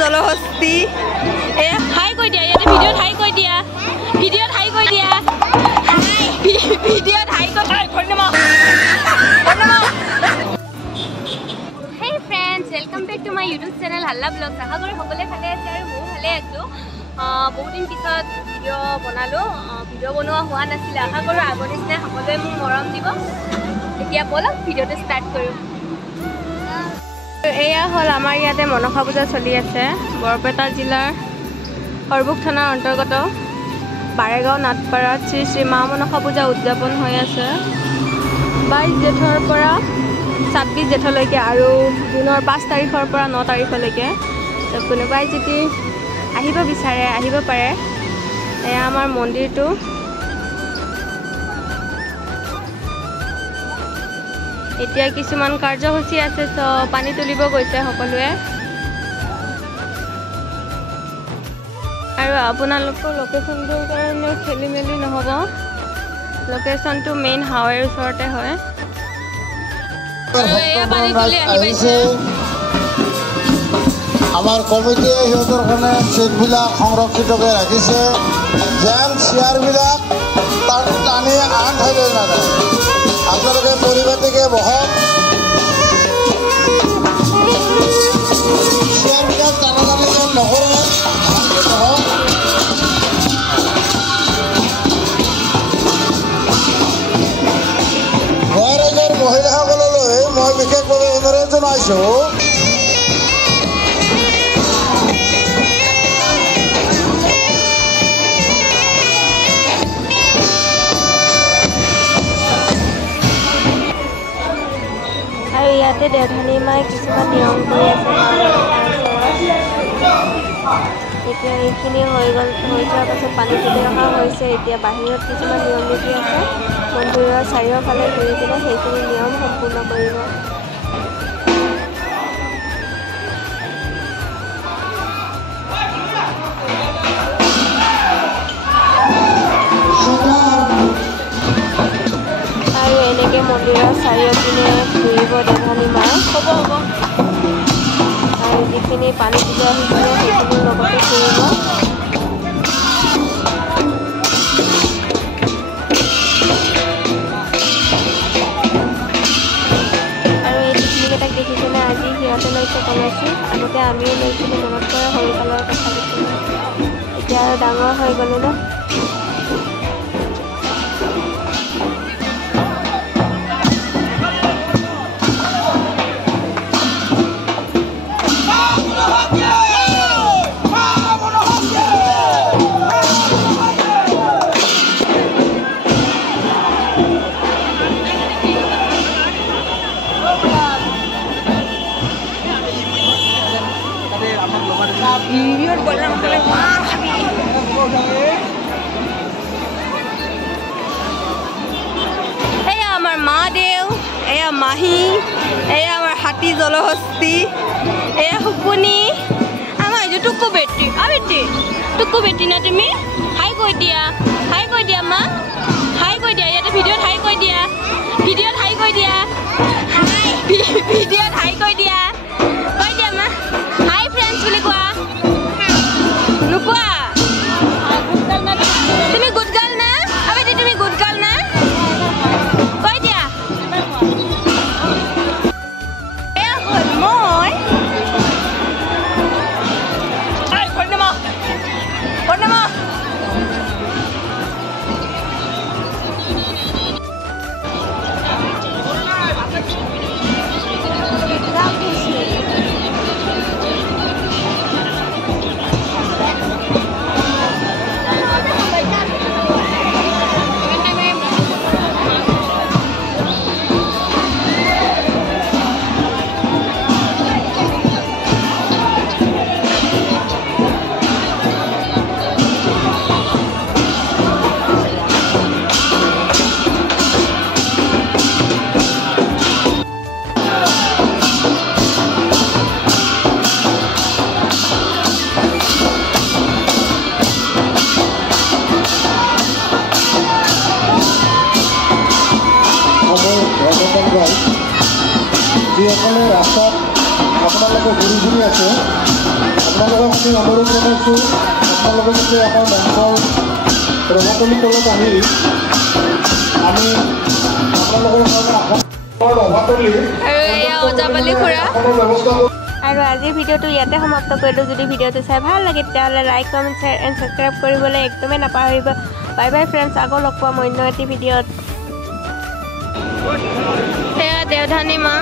জলহস্তি এ হাই কৈ দিয়া ইয়াতে ভিডিঅ'ত হাই কৈ দিয়া ভিডিঅ'ত হাই কৈ দিয়া ভিডিঅ'ত হাই কৈ ধন্যবাদ hey friends welcome back to my YouTube channel হাল্লা ব্লগছ আশা কৰো সকলোৱে ভালে আছে আৰু ময়ো ভালে আছো বহুত দিন পিছত ভিডিঅ' বনালো ভিডিঅ' বনোৱা হোৱা নাছিলে আশা কৰো আগৰ নিচিনা সকলোৱে মোক মৰম দিব এতিয়া বলক ভিডিঅ'টো ষ্টাৰ্ট কৰোঁ এয়া হল আমাৰ ইয়াতে মনসা পূজা চলি আছে বৰপেটা জিলাৰ সৰবুক থানাৰ অন্তৰ্গত বাৰেগাঁও নাটপাৰাত শ্ৰী শ্ৰী মা মনসা পূজা উদযাপন হৈ আছে 22 জেঠৰ পৰা 26 জেঠলৈকে আৰু জুনৰ 5 তাৰিখৰ পৰা 9 তাৰিখলৈকে কোনোবাই যদি আহিব বিচাৰে আহিব পাৰে এয়া আমাৰ মন্দিৰটো এতিয়া কিছুমান কাৰ্যসূচী আছে তো পানী তুলিব গৈছে সকলোৱে আৰু আপোনালোকৰ লোকেশ্যনটোৰ কাৰণে খেলি মেলি নহ'ব লোকেশ্যনটো মেইন হাইৱেৰ ওচৰতে হয় আমাৰ কমিটিয়ে সিহঁতৰ কাৰণে চিটবিলাক সংৰক্ষিতকৈ ৰাখিছে যেন চেয়াৰবিলাক টানি আন ঠাইলৈ নাযায় আপোনালোকে পৰিপাটিকে বহক চেয়াৰবিলাক টানাটানি যেন নকৰে বহক মই ৰাইজৰ মহিলাসকললৈ মই বিশেষভাৱে অনুৰোধ জনাইছোঁ আৰু ইয়াতে দেৱধানী মাই কিছুমান নিয়ম কৰি আছে এতিয়া এইখিনি হৈ যোৱাৰ পাছত পানী তুলি অহা হৈছে এতিয়া বাহিৰত কিছুমান নিয়ম নীতি আছে মন্দিৰৰ চাৰিওফালে ঘূৰি কিনে সেইখিনি নিয়ম সম্পূৰ্ণ কৰিব আৰু এনেকৈ মন্দিৰৰ চাৰিওপিনে ঘূৰিব দেৱধানী মাই হ'ব আৰু যিখিনি পানী তুলি আহিছিলে সেইখিনিৰ লগতে ঘূৰিব আৰু এই টিকলিকেইটাক দেখি কিনে আজি সিহঁতে লৈছে কলাইছোঁ আগতে আমিও লৈছিলোঁ মনত পৰে সৰুকালৰ কথা দেখিছিলোঁ এতিয়া আৰু ডাঙৰ হৈ গ'লো ন এয়া আমাৰ মা দেউ এয়া মাহী এয়া আমাৰ হাতী জলহস্তি এয়া শুকুনি আমাৰ এইটো টুকু বেটি টুকু বেটি না তুমি হাই কৈ দিয়া মা হাই কৈ দিয়া ইয়াতে ভিডিঅ'ত হাই কৈ দিয়া ভিডিঅ'ত হাই কৈ দিয়া মা হাই ফ্ৰেণ্ডছ বুলি কোৱা নোকোৱা তুমি গুড গাৰ্ল না আবেটি তুমি গুড গাৰ্ল না কৈ দিয়া এয়া হ'ল মই যিসকলে ৰাস্তাত আপোনালোকে ঘূৰি আছে আপোনালোকে আমি অনুৰোধ জনাইছোঁ আপোনালোকে যাতে আমাৰ মঞ্চৰ ৰঙাতলী তলত আহি আমি আপোনালোকৰ কাৰণে ৰঙাতলী আৰু এয়া ওজাপালি খুৰা ব্যৱস্থা কৰোঁ। আৰু আজিৰ ভিডিঅ'টো ইয়াতে সমাপ্ত কৰিলোঁ। যদি ভিডিঅ'টো চাই ভাল লাগে তেতিয়াহ'লে like comment share and subscribe কৰিবলৈ একদমেই নাপাহৰিব। বাই বাই ফ্ৰেণ্ডছ, আকৌ লগ পাম অন্য এটি ভিডিঅ'ত। সেয়া দেওধানী মা